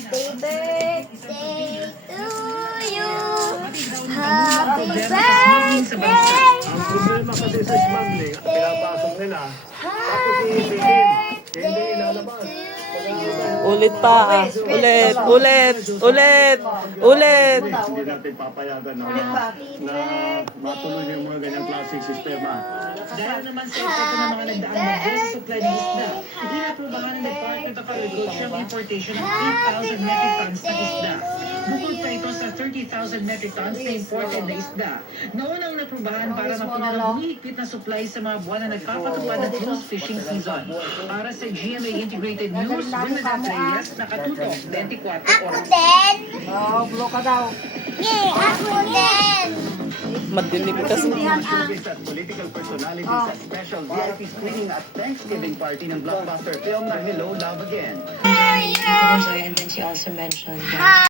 Happy birthday to you. Happy birthday. Ang problema kasi sa smog pinapasok nila. Tapos Happy iibigin. Hindi birthday ilalabas. to you. Ulit pa. Ulit. Hindi natin papayagan na matuloy yung mga ganyang klaseng sistema. Dahil naman sa epekto ng mga nagdaang bagyo sa supply ng isda, inaprubahan ng Department of Agriculture ang importation ng 8,000 metric tons na isda. Bukod pa ito sa 30,000 metric tons na imported na isda, na unang naprubahan para mapunan ang humihigpit na supply sa mga buwan na nagpapatupad ng cruise fishing season. Para sa GMA Integrated News, Bernadette Reyes, nakatutok 24 Ako oras. din. Blow ka daw. Yay, ako din. Madilim kasi. Showbiz at political personalities sa special VIP screening at Thanksgiving party ng blockbuster film na Hello, Love Again. And then she also mentioned that